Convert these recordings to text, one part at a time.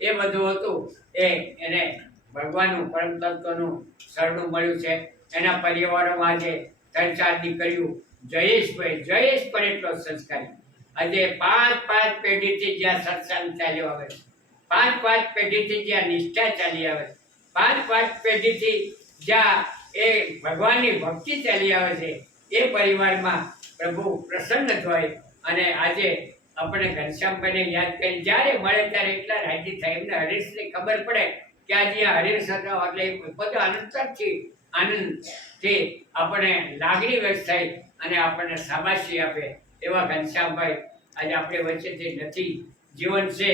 એ બધું હતું એને ભગવાનનું પરમ તત્વનું શરણું મળ્યું છે. એના પરિવારોમાં આજે 3-4 દીકરીઓ જયેશ પર એટલો સંસ્કારી. આજે 5 પેઢીથી જ્યાં સત્સંગ ચાલ્યો આવે, 5 પેઢીથી જ્યાં નિષ્ઠા ચાલી આવે, 5 પેઢીથી જ્યાં એ ભગવાનની ભક્તિ ચાલી આવે છે, એ પરિવારમાં પ્રભુ પ્રસન્ન થાય. અને આજે આપણે ઘનશ્યામભાઈને યાદ કરી જ્યારે મળે ત્યારે એટલા રાજી થાય. એમને હરીશની ખબર પડે કે આજે આ હરીશ હતો એટલે બધા આનંદથી આપણે લાગણી વ્યક્ત થઈ અને આપણને શાબાશી આપે એવા ઘનશ્યામભાઈ આજે આપણે વચ્ચેથી નથી. જીવન છે,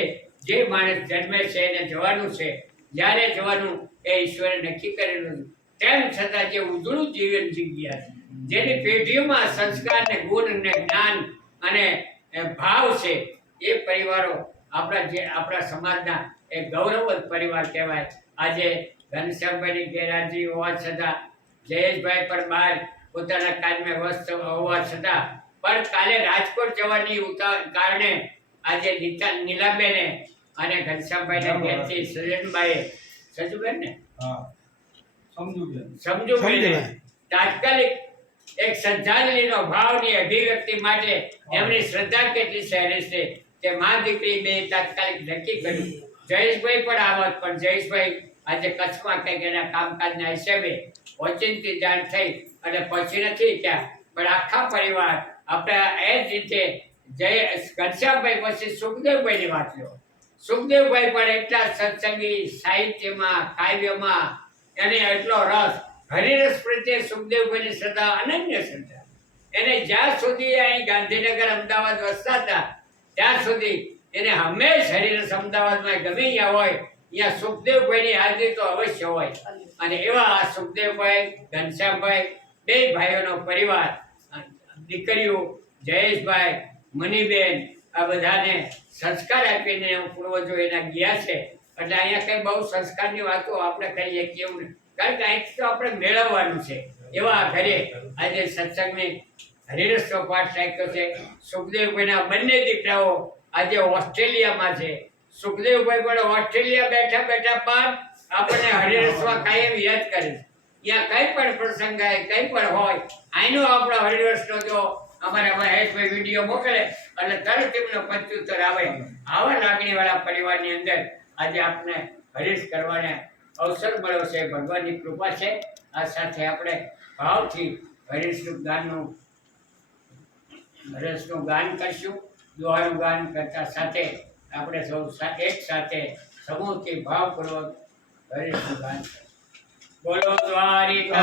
જે માણસ જન્મે છે એને જવાનું છે. જ્યારે જવાનું એ ઈશ્વરે નક્કી કરેલું, તેમ છતાં જે ઉજળું જીવન જીવ્યા છે, જેની પેઢીઓમાં સંસ્કાર ને ગુણ ને જ્ઞાન અને ભાવ છે, એ પરિવારો આપણા સમાજના એક ગૌરવવંત પરિવાર કહેવાય. આજે ઘનશ્યામભાઈની ગેરહાજરી હોવા છતાં, જયેશભાઈ પર બહાર પોતાના કામમાં વ્યસ્ત હોવા છતાં પણ કાલે રાજકોટ જવાની કારણે આજે નીલાબેને અને ઘનશ્યામભાઈના ઘેરથી સજુબેન ને સમજુબેન તાત્કાલિક એક શ્રદ્ધાંજલિનો ભાવની અભિવ્યક્તિ માટે એમની શ્રદ્ધા કેટલી સહેલી છે કે માં દીકરી બે તાત્કાલિક નક્કી કર્યું. જયેશભાઈ પણ આવત, પણ જયેશભાઈ આજે કચ્છમાં કંઈક એના કામકાજના હિસાબે ઓચિંતી જાણ થઈ અને પછી નથી ત્યાં. પણ આખા પરિવાર આપણા એ જ રીતે ઘનશ્યામભાઈ પછી સુખદેવભાઈની વાત લો. સુખદેવભાઈ પણ એટલા સત્સંગી, સાહિત્યમાં, કાવ્યમાં એને એટલો રસ, હરિરસ પ્રત્યે સુખદેવભાઈની શ્રદ્ધા અનન્ય શ્રદ્ધા. એને જ્યાં સુધી અહીં ગાંધીનગર અમદાવાદ વસતા હતા ત્યાં સુધી એને હંમેશ હરિરસ અમદાવાદમાં ગમે ત્યાં હોય ત્યાં સુખદેવભાઈની હાજરી તો અવશ્ય હોય. અને એવા સુખદેવભાઈ, ઘનશ્યામભાઈ બે ભાઈઓનો પરિવાર, દીકરીઓ જયેશભાઈ, મનીબેન, આ બધાને સંસ્કાર આપીને પૂર્વજો એના ગયા છે. એટલે અહીંયા કઈ બહુ સંસ્કારની વાતો આપણે કરીએ કેવું, કારણ કે અહીંથી તો આપણે મેળવવાનું છે. એવા ઘરે આજે સત્સંગની હરિરસનો પાઠ રાખ્યો છે. સુખદેવભાઈના બંને દીકરાઓ આજે ઓસ્ટ્રેલિયામાં છે. સુખદેવભાઈ પણ ઓસ્ટ્રેલિયા બેઠા પણ આપણને હરિરસમાં કાયમ યાદ કરે. ત્યાં કઈ પણ પ્રસંગ થાય, કઈ પણ હોય, આનો આપણો હરિરસનો જો અમારા મહેશભાઈ વિડીયો મોકલે એટલે તરત એમનો પ્રત્યુત્તર આવે. આવા લાગણીવાળા પરિવારની અંદર આજે આપણે હરિરસ કરવાને અવસર મળ્યો છે. ભગવાનની કૃપા છે. આ સાથે આપણે ભાવથી હરિરસનું ગાન કરશું. દુહાનું ગાન કરતા સાથે આપણે સૌ એક સાથે સમૂહથી ભાવપૂર્વક હરિરસનું ગાન કરશું. બોલો દ્વારિકાધીશ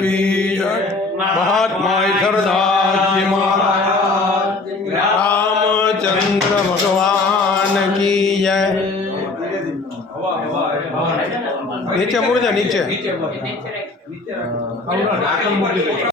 કી જય. મહાત્મા સરદારજી મહારાજ, રામચંદ્ર ભગવાન કી જય. નીચે મુડજો, નીચે